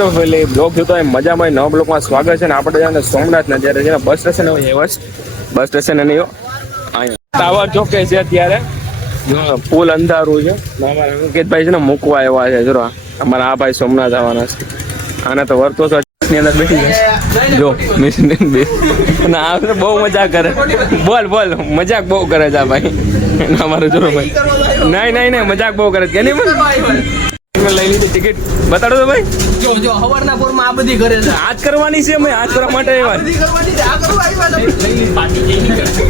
તો પેલી બ્લોક જોતો હોય, મજામાં નવા બ્લોકમાં સ્વાગત છે ને આપણે જાણે સોમનાથના જ્યારે છે ને બસ. સ્ટેશન એવા બસ સ્ટેશન નહીં ટાવર ચોકે છે અત્યારે. પુલ અંધારું છે. અમારા અંકિતભાઈ છે ને મૂકવા એવા છે જો અમારા આ ભાઈ સોમનાથ આવવાના છે. આને તો વર્તો તો ની જો મિસ અને આ બહુ મજા કરે. બોલ બોલ. મજાક બહુ કરે છે આ ભાઈ. અમારો જોરો ભાઈ. નહીં નહીં નહીં, મજાક બહુ કરે કે? મેં લઈ લીધી ટિકિટ બતાડો તો ભાઈ. જો જો હવારના પોરમાં આ બધી કરે છે. આજ કરવાની છે મેં આજ કરવા માટે આવ્યા. બધી કરવાની છે આ કરવા આવ્યા છે લઈ લીધી પાર્ટી કેવી કરે તું.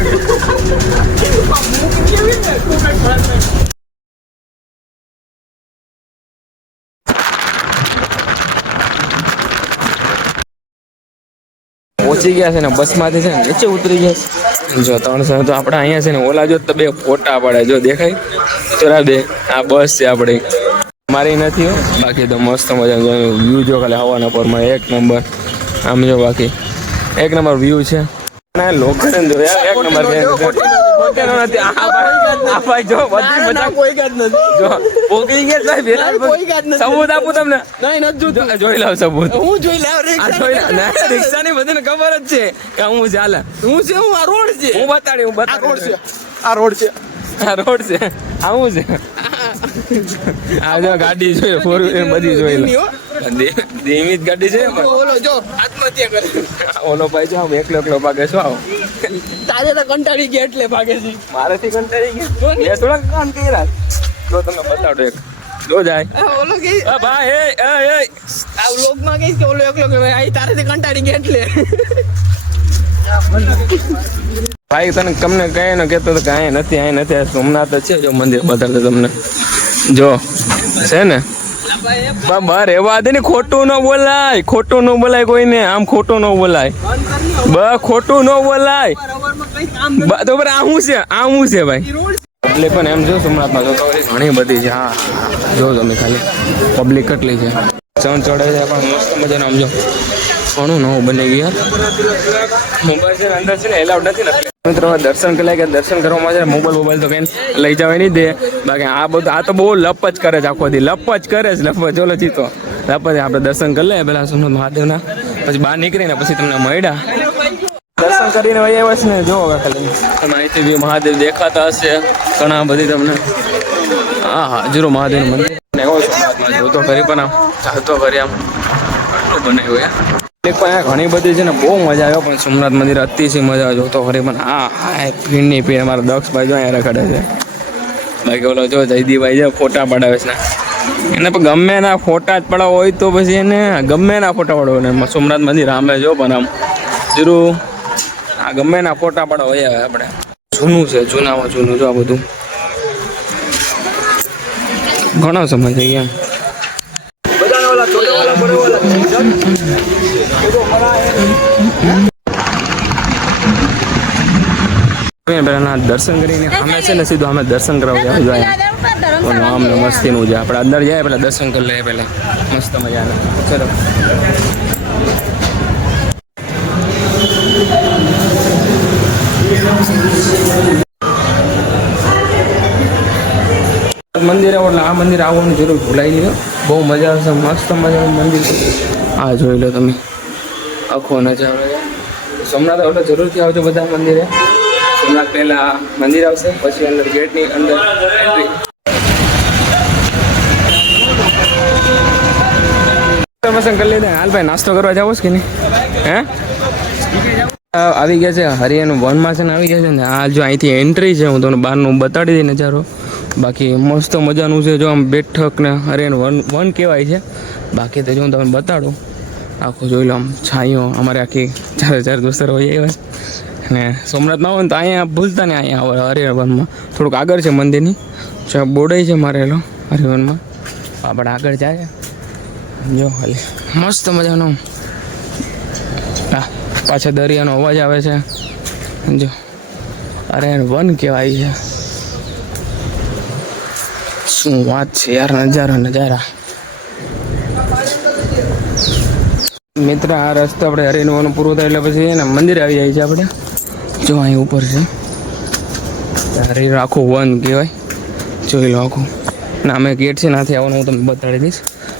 પહોંચી ગયા છે ને બસમાંથી છે ને નીચે ઉતરી ગયા જો ત્રણસો તો આપણે અહીંયા છે ને ઓલા જો તો બે ફોટા પડે જો દેખાય? ચોરા બે આ બસ છે આપણી. મારી નથી હો. બાકી તો મસ્ત મજાનું વ્યૂ જો ખાલી હવાના પરમાં એક નંબર આમ જો બાકી. એક નંબર વ્યૂ છે. ના લોકેશન જો એક નંબર છે. બધી ના, બધાને ખબર જ છે કે હું ચાલે. હું છે હું આ રોડ છે. હું બતાડી હું આ રોડ છે. બતાડી આ રોડ છે. આ રોડ છે. આવું છે. આ જો ગાડી જોઈએ ફોર વ્હીલર બધી જોઈ લે. ધીમી જ ગાડી છે. ઓલો જો. આત્મહત્યા કરે. ઓલો ભાઈ જો આમ એકલો એકલો ભાગે છો આવો. તારે તો કંટાળી ગયા એટલે ભાગે છે. મારાથી કંટાળી ગયા? મેં થોડા કામ કર્યા. જો તમને બતાડો એક. જો જાય. આ ઓલો કે આ ભાઈ એ એ આ વ્લોગમાં માં કે ઓલો એકલો કે ભાઈ તારેથી કંટાળી ગયા એટલે. ભાઈ, તને તમને કઈ ને કહેતો તો કાંઈ નથી અહીં નથી સોમનાથ છે જો મંદિર બતાડે તમને. જો, છે ને? બહાર રહેવા દે ને, ખોટું ન બોલાય, ખોટું ન બોલાય કોઈને, આમ ખોટું ન બોલાય. બ, ખોટું ન બોલાય. તો બરાબર આ શું છે? આ શું છે, ભાઈ? એટલે પણ એમ જો સોમનાથમાં જો ઘણી બધી છે, હા. જો તમે ખાલી, પબ્લિક કેટલી છે. ચણ ચડે છે, પણ મસ્ત મજાનું આમ જો. ઘણું નવું બની ગયું મોબાઈલ અંદર છે ને એલાઉડ નથી ને મિત્રો, દર્શન કરી કે દર્શન કરવામાં છે મોબાઈલ મોબાઈલ તો કઈ લઈ જવાય નહીં દે. બાકી આ બધું આ તો બહુ લપ જ કરે છે આખો દી. લપ જ કરે છે, લપ ચોલો જીતો. લપ જ. આપણે દર્શન કરી લઈએ પેલા સોમનાથ મહાદેવના. પછી બહાર નીકળીને પછી તમને મળ્યા. દર્શન કરીને વહી આવ્યા છે ને જો હવે ખાલી. તમે બી મહાદેવ દેખાતા હશે. ઘણા બધી તમને હા હા જુરો મહાદેવ મંદિર. ને જોતો કરી પણ આમ. ચાલતો કરી આમ. ઘણી બધી છે ને બહુ મજા આવ્યો પણ સોમનાથ મંદિર અતિશય મજા આવ્યો જોતો ખરી પણ હા એ ભીડની ભીડ અમારા દક્ષભાઈ જો અહીંયા રખડે છે. બાકી ઓલો જો જયદીભાઈ છે, ફોટા પડાવે છે. એને પણ ગમે એના ફોટા જ પડાવ હોય તો પછી એને ગમે એના ફોટા પડાવો, ને સોમનાથ મંદિર આમે જો પણ આમ જરૂર આ ગમે એના ફોટા પડાવ હોય આવે આપણે જૂનું છે, જૂનામાં જૂનું, જો આ બધું. ઘણો સમય થઈ ગયા પહેલા દર્શન કરીને અમે છે ને સીધું અમે દર્શન કરવા જાવ જોઈએ ઓનું આમ ને મસ્તીનું છે. આપણે અંદર જાય પેલા દર્શન કરી લઈએ પેલા મસ્ત મજાના. ચલો. મંદિર આવો એટલે આ મંદિર આવવાનું જરૂર ભૂલાઈ નહીં બહુ મજા આવશે, મસ્ત મજાનું મંદિર આ જોઈ લો તમે. આખો નજારો સોમનાથ એટલે જરૂરથી આવજો બધા મંદિરે. સોમનાથ પહેલાં મંદિર આવશે, પછી અંદર ગેટની અંદર. કરી લીધા. હાલ ભાઈ, નાસ્તો કરવા જાવ કે નહીં? હે? આવી ગયા છે. હરિયાનું વનમાં છે ને આવી ગયા છે ને. આ જો અહીંથી એન્ટ્રી છે, હું તમને બહારનું બતાડી દઈ નજારો. બાકી મસ્ત મજાનું છે જો આમ બેઠક ને અરે વન વન કહેવાય છે. બાકી તો જો હું તમને બતાડું, આખું જોઈ લો આમ છાંયો, અમારે આખી ચારે ચાર દોસ્તરો હોય એવા અને સોમનાથમાં આવો ને તો અહીંયા ભૂલતા ને અહીંયા આવે હરિહરવનમાં. થોડુંક આગળ છે મંદિરની. જ્યાં બોર્ડય છે મારેલો હરિહરવનમાં. આપણે આગળ જાય જો ખાલી મસ્ત મજાનો. હા પાછા દરિયાનો અવાજ આવે છે. જો, અરે વન કહેવાય છે. શું વાત છે યાર, નજારા નજારા. મિત્ર, આ રસ્તો આપણે હરિનવાનું પૂરું થાય એટલે પછી એને મંદિર આવી જાય છે આપણે. જો અહીં ઉપર છે. હરી આખું વન કહેવાય. જોઈ લો આખું. ના, અમે ગેટ છે નાથી આવવાનું હું તમને બતાડી દઈશ.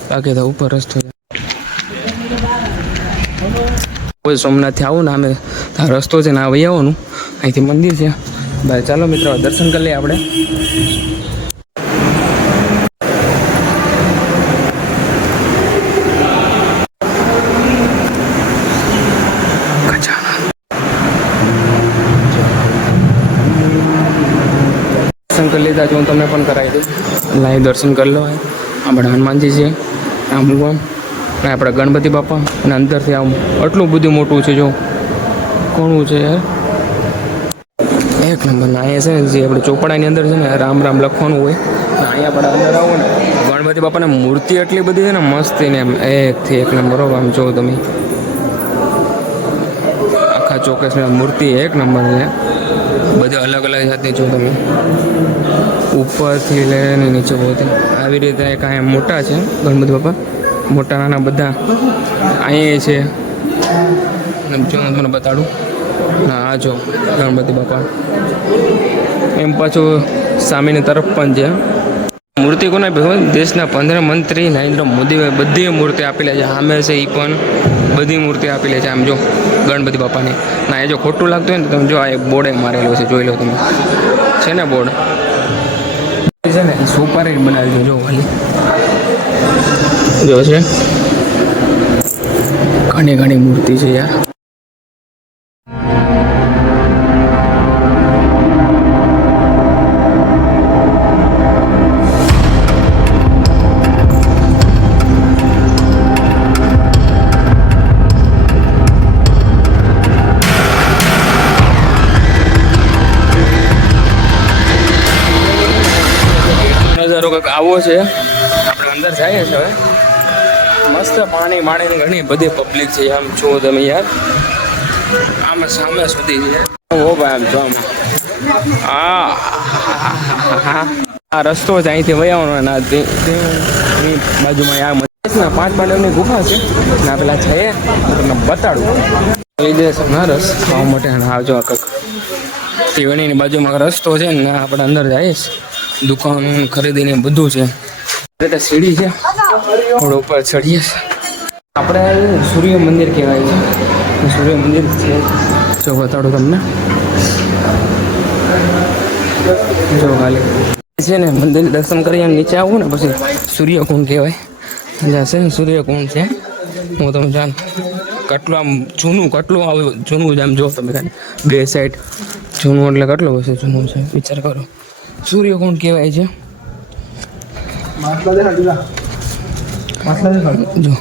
બાકી તો ઉપર રસ્તો કોઈ સોમનાથથી આવું ને અમે રસ્તો છે ને આવી આવવાનું. અહીંથી મંદિર છે. ભાઈ ચાલો મિત્રો, દર્શન કરી લઈએ આપણે. દર્શન કરી લીધા છે હું તમને પણ કરાવી દઉં. લાઈવ દર્શન કરી લો. આપણે હનુમાનજી છે આમ ભગવાન અને આપણા ગણપતિ બાપા, અને અંદરથી આમ આટલું બધું મોટું છે, જો. કોણું છે એક નંબર અહીંયા છે ને, જે આપણે ચોપડાની અંદર છે ને, રામ રામ લખવાનું હોય. અહીંયા આપણે અંદર આવો ને, ગણપતિ બાપાની મૂર્તિ એટલી બધી છે ને મસ્તી ને એમ એકથી એક નંબર આમ જો તમે. આખા ચોકેસની મૂર્તિ એક નંબર છે બધી અલગ અલગ જાતની જો તમે? ઉપરથી લઈને નીચે બધી. આવી રીતે એક અહીંયા મોટા છે, ગણપતિ બાપા. મોટા નાના બધા. અહીંયા છે. જો તમને બતાડું. ના આ જો ગણપતિ બાપા. એમ પાછું સામેની તરફ પણ છે. મૂર્તિ કોને આપી દેશના પંદર મંત્રી નરેન્દ્ર મોદીએ બધી મૂર્તિ આપેલી છે. સામે છે એ પણ બધી મૂર્તિ આપેલી છે. આમ જો. ગણપતિ બાપાની. ના એ જો ખોટું લાગતું હોય ને તમે જો આ એક બોર્ડે મારેલું છે જોઈ લો તમે. છે ને બોર્ડ? છે ને સુપારી બનાવી દો જો ખાલી. જો છે. ઘણી ઘણી મૂર્તિ છે યાર. નજારો છે. આપણે અંદર જઈએ છીએ હવે. મસ્ત પાણી માણીની ઘણી બધી પબ્લિક છે આમ છો તમે યાર. આમ સામે સુધી ઓ ભાઈ, આમ જો આમ. આ આ રસ્તો છે, અહીંથી વયાવાનો ના તે- બાજુમાં આ મંદિર પાંચ પાંડવની ગુફા છે. ના પેલા છે હું તમને બતાડું. લઈ દે નરસ ખાવા માટે અને આવજો આ કંઈક ત્રિવેણીની બાજુમાં રસ્તો છે ને, આપણે અંદર જઈશ દુકાન ખરીદીને બધું છે. સીડી છે. થોડો ઉપર ચડીએ આપણે સૂર્ય મંદિર કહેવાય છે. સૂર્ય મંદિર છે. જો બતાડું તમને. જો ખાલી. છે ને, મંદિર દર્શન કરી નીચે આવું ને પછી સૂર્યકુંડ કહેવાય. જ્યાં છે સૂર્યકુંડ છે. હું તમે જાણ, કેટલું આમ જૂનું કેટલું આવે, જૂનું જ આમ જો તમે બે સાઈડ જૂનું એટલે કેટલું હશે, જૂનું છે. વિચાર કરો. સૂર્યકુંડ કહેવાય છે? જો.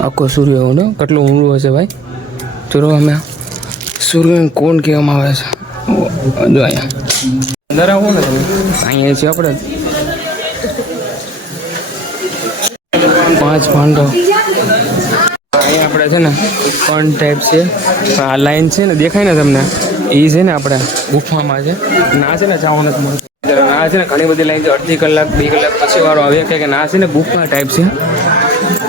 આખો સૂર્યકુંડ હો. કેટલું ઊંડું હશે ભાઈ? ચલો અમે સૂર્યકુંડ કહેવામાં આવે છે? જો અહીંયા. અંદર આવો ને તમે. અહીંયા છે આપણે. પાંચ પાંડવ. અહીંયા આપણે છે ને કોણ ટાઈપ છે. આ લાઈન છે ને દેખાય ને તમને? એ છે ને આપણે ગુફામાં છે. ના છે ને જવાનું નથી મળતું ના છે ને ઘણી બધી લાઈન છે. અડધી કલાક, બે કલાક પછી વાળો આવે. કે ના છે ને ગુફા ટાઈપ છે.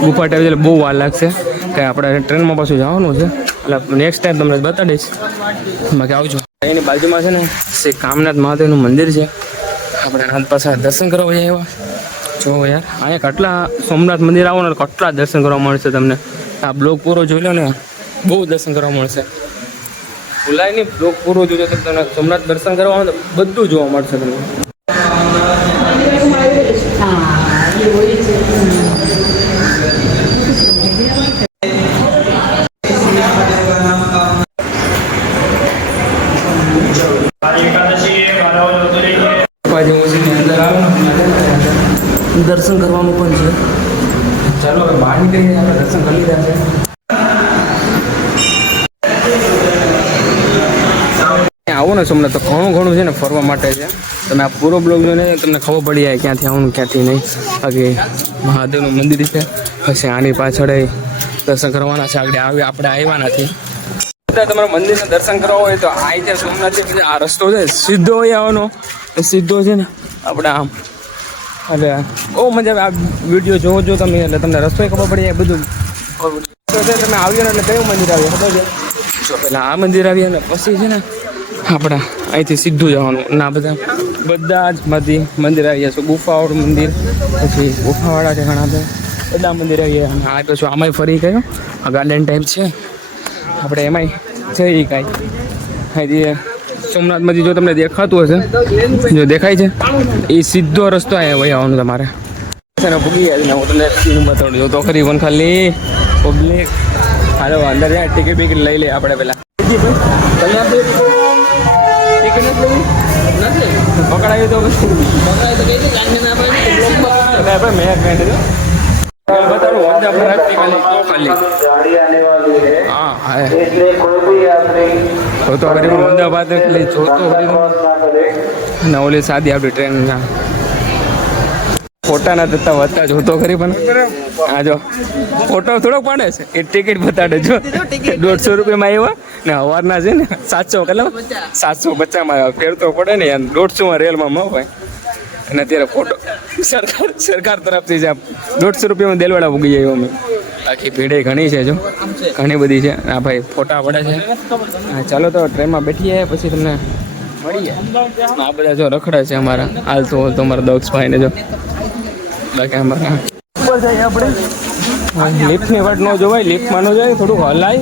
ગુફા ટાઈપ એટલે બહુ વાર લાગશે. કે આપણે ટ્રેનમાં પાછું જવાનું છે. એટલે નેક્સ્ટ ટાઈમ તમને બતાડીશ બાકી આવજો. એની બાજુમાં છે ને શ્રી કામનાથ મહાદેવનું મંદિર છે. આપણે નાથ પાસે દર્શન કરવા જઈએ એવા જો યાર, અહીંયા કેટલા સોમનાથ મંદિર આવો ને કેટલા દર્શન કરવા મળશે તમને. આ બ્લોગ પૂરો જોઈ લો ને. બહુ દર્શન કરવા મળશે. ભૂલાય નહીં બ્લોગ પૂરો જોજો તો તમને સોમનાથ દર્શન કરવા આવે તો બધું જોવા મળશે તમને. દર્શન કરવાનું પણ છે. ચાલો હવે બહાર નીકળીને આપણે દર્શન કરી લીધા છે. આવો ને તમને તો ઘણું ઘણું છે ને ફરવા માટે છે. તમે આ પૂરો બ્લોગ જોઈને તમને ખબર પડી જાય ક્યાંથી આવવાનું ક્યાંથી નહીં. બાકી મહાદેવનું મંદિર છે. પછી આની પાછળ દર્શન કરવાના છે. આગળ આવી, આપણે આવ્યા નથી. તમારે મંદિરના દર્શન કરવા હોય તો આ રીતે સોમનાથ છે આ રસ્તો છે, સીધો હોય આવવાનો. સીધો છે ને, આપણે આમ. એટલે બહુ મજા આવે. આ વીડિયો જોવો, જો તમે, એટલે તમને રસ્તો ખબર પડી જાય, બધું. તમે આવ્યો ને એટલે કયું મંદિર આવ્યું ખબર છે? જો પહેલાં આ મંદિર આવ્યા ને પછી છે ને આપણા અહીંથી સીધું જવાનું. ના, બધા બધા જ માંથી મંદિર આવ્યા છે. ગુફાવાળું મંદિર, પછી ગુફાવાળા છે ઘણા બધા. બધા મંદિર આવીએ અને આ પછી આમાંય ફરી ગયો? આ ગાર્ડન ટાઈપ છે. આપણે એમાંય જઈ કાંઈ. અહીંથી સોમનાથમાંથી જો તમને દેખાતું હશે, જો દેખાય છે, એ સીધો રસ્તો અહીંયા વહી આવવાનો તમારે. ભૂગી ગયા હું તમને ખરી પણ ખાલી પબ્લિક. હાલો, અંદર ટિકિટ બિકિટ લઈ લે આપણે પેલા. નથી લેવી પકડાયું તો પકડાય તો કઈ ના પાડી માં એટલે ખાલી. ખાલી. હા હા તો તો કરી વંદે ભારત જોતો ને ઓલી સાદી આપણી ટ્રેન ફોટાના થતા વધતા જોતો ખરી પણ હા જો, ફોટો થોડોક પાડે છે. એ ટિકિટ બતાડે જો. દોઢસો રૂપિયામાં આવ્યા ને હવારના છે ને સાતસો કેટલા સાતસો પચાસમાં ફેરતો ફેર પડે ને યાર, દોઢસોમાં રેલમાં માં ભાઈ અને અત્યારે ફોટો સરકાર સરકાર તરફથી છે. દોઢસો રૂપિયામાં દેલવાડા ઉગી જાય અમે. આખી ભીડે ઘણી છે જો. ઘણી બધી છે. આ ભાઈ ફોટા પડે છે. હા, ચાલો તો ટ્રેનમાં બેઠીએ, પછી તમને મળીએ. આ બધા જો રખડે છે અમારા. હાલ તો અમારા દક્ષભાઈને જો. લિફ્ટની વાટ ન જોવાય લિફ્ટમાં ન જવાય થોડું હલાય.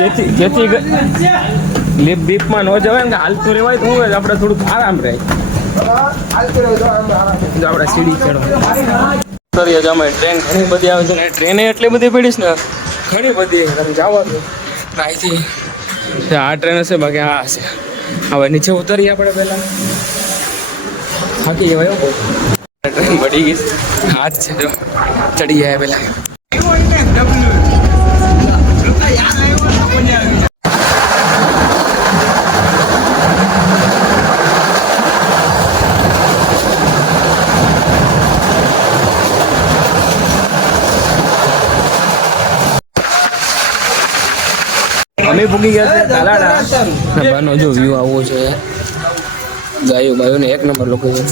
જેથી જેથી લિફ્ટ બીફમાં ન જવાય, ને હાલતું રહેવાય, તો આપણે થોડુંક આરામ રહે. આપણે સીડી કરીએ છીએ અમે ટ્રેન ઘણી બધી આવે છે, ને ટ્રેને એટલી બધી પડીશ ને, ઘણી બધી તમે આ ટ્રેન હશે, બાકી આ હશે. હવે નીચે ઉતરીએ આપણે પહેલાં. થાકી બહુ. ટ્રેન પડી ગઈ. હાથ છે ચડી જાય પેલા. અમે પૂકી ગયા છે તાલાડા. બહારનો જો વ્યૂ આવો છે. ગાયો બાયો ને એક નંબર લોકો છે